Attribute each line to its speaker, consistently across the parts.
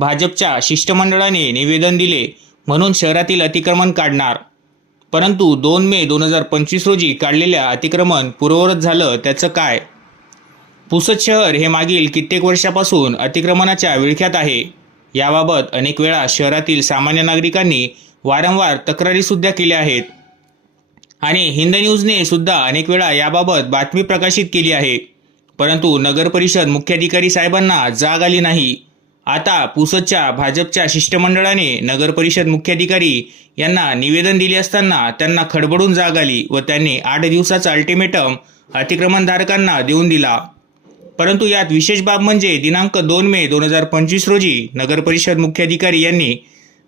Speaker 1: भाजपच्या शिष्टमंडळाने निवेदन दिले म्हणून शहरातील अतिक्रमण काढणार. परंतु दोन मे दोन हजार पंचवीस रोजी काढलेल्या अतिक्रमण पूर्ववत झालं त्याचं काय? पुसद शहर हे मागील कित्येक वर्षापासून अतिक्रमणाच्या विळख्यात आहे. याबाबत अनेक वेळा शहरातील सामान्य नागरिकांनी वारंवार तक्रारीसुद्धा केल्या आहेत. आणि हिंद न्यूजने सुद्धा अनेक वेळा याबाबत बातमी प्रकाशित केली आहे. परंतु नगर परिषद मुख्याधिकारी साहेबांना जाग आली नाही. आता पुसदच्या भाजपच्या शिष्टमंडळाने नगरपरिषद मुख्याधिकारी यांना निवेदन दिले असताना त्यांना खडबडून जाग आली व त्यांनी आठ दिवसाचा अल्टिमेटम अतिक्रमणधारकांना देऊन दिला. परंतु यात विशेष बाब म्हणजे दिनांक दोन मे दोन हजार पंचवीस रोजी नगरपरिषद मुख्याधिकारी यांनी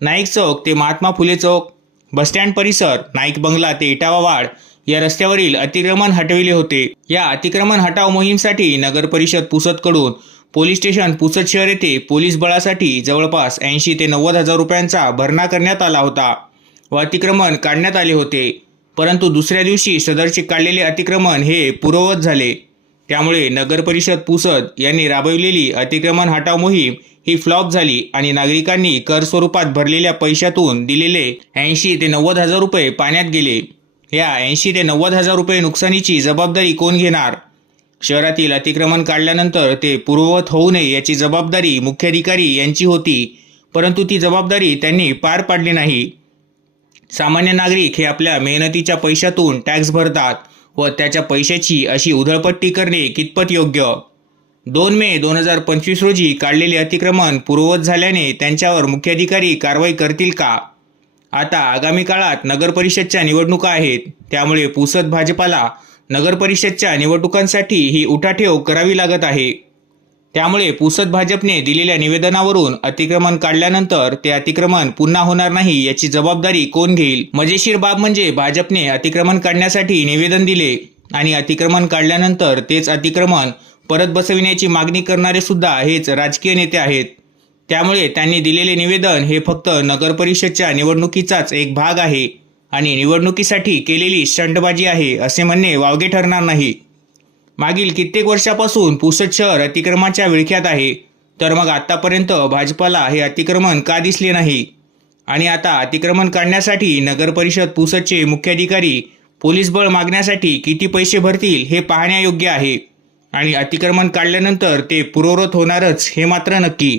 Speaker 1: नाईक चौक ते महात्मा फुले चौक बसस्टँड परिसर नाईक बंगला ते इटावा वाड या रस्त्यावरील अतिक्रमण हटविले होते. या अतिक्रमण हटाव मोहीमसाठी नगर परिषद पुसदकडून पोलीस स्टेशन पुसद शहर येथे पोलीस बळासाठी जवळपास ऐंशी ते नव्वद हजार रुपयांचा भरणा करण्यात आला होता व अतिक्रमण काढण्यात आले होते. परंतु दुसऱ्या दिवशी सदरचे काढलेले अतिक्रमण हे पूर्ववत झाले. त्यामुळे नगर परिषद पुसद यांनी राबविलेली अतिक्रमण हटाव मोहीम ही फ्लॉप झाली आणि नागरिकांनी कर स्वरूपात भरलेल्या पैशातून दिलेले ऐंशी ते नव्वद हजार रुपये पाण्यात गेले. या ऐंशी ते नव्वद हजार रुपये नुकसानीची जबाबदारी कोण घेणार? शहरातील अतिक्रमण काढल्यानंतर ते पूर्ववत होऊ नये याची जबाबदारी मुख्याधिकारी यांची होती परंतु ती जबाबदारी त्यांनी पार पाडली नाही. सामान्य नागरिक हे आपल्या मेहनतीच्या पैशातून टॅक्स भरतात व त्याच्या पैशाची अशी उधळपट्टी करणे कितपत योग्य? दोन मे दोन हजार पंचवीस रोजी काढलेले अतिक्रमण पूर्ववत झाल्याने त्यांच्यावर मुख्याधिकारी कारवाई करतील का? आता आगामी काळात नगरपरिषदच्या निवडणुका आहेत. त्यामुळे पुसद भाजपाला नगरपरिषदच्या निवडणुकांसाठी ही उठाठेव करावी लागत आहे. त्यामुळे पुसद भाजपने दिलेल्या निवेदनावरून अतिक्रमण काढल्यानंतर ते अतिक्रमण पुन्हा होणार नाही याची जबाबदारी कोण घेईल? मजेशीर बाब म्हणजे भाजपने अतिक्रमण काढण्यासाठी निवेदन दिले आणि अतिक्रमण काढल्यानंतर तेच अतिक्रमण परत बसविण्याची मागणी करणारे सुद्धा हेच राजकीय नेते आहेत. त्यामुळे त्यांनी दिलेले निवेदन हे फक्त नगरपरिषदच्या निवडणुकीचाच एक भाग आहे आणि निवडणुकीसाठी केलेली स्टंटबाजी आहे असे म्हणणे वावगे ठरणार नाही. मागील कित्येक वर्षापासून पुसद शहर अतिक्रमाच्या विळख्यात आहे तर मग आत्तापर्यंत भाजपाला हे अतिक्रमण का दिसले नाही? आणि आता अतिक्रमण काढण्यासाठी नगरपरिषद पुसदचे मुख्याधिकारी पोलीस बळ मागण्यासाठी किती पैसे भरतील हे पाहण्यायोग्य आहे. आणि अतिक्रमण काढल्यानंतर ते पूर्ववत होणारच हे मात्र नक्की.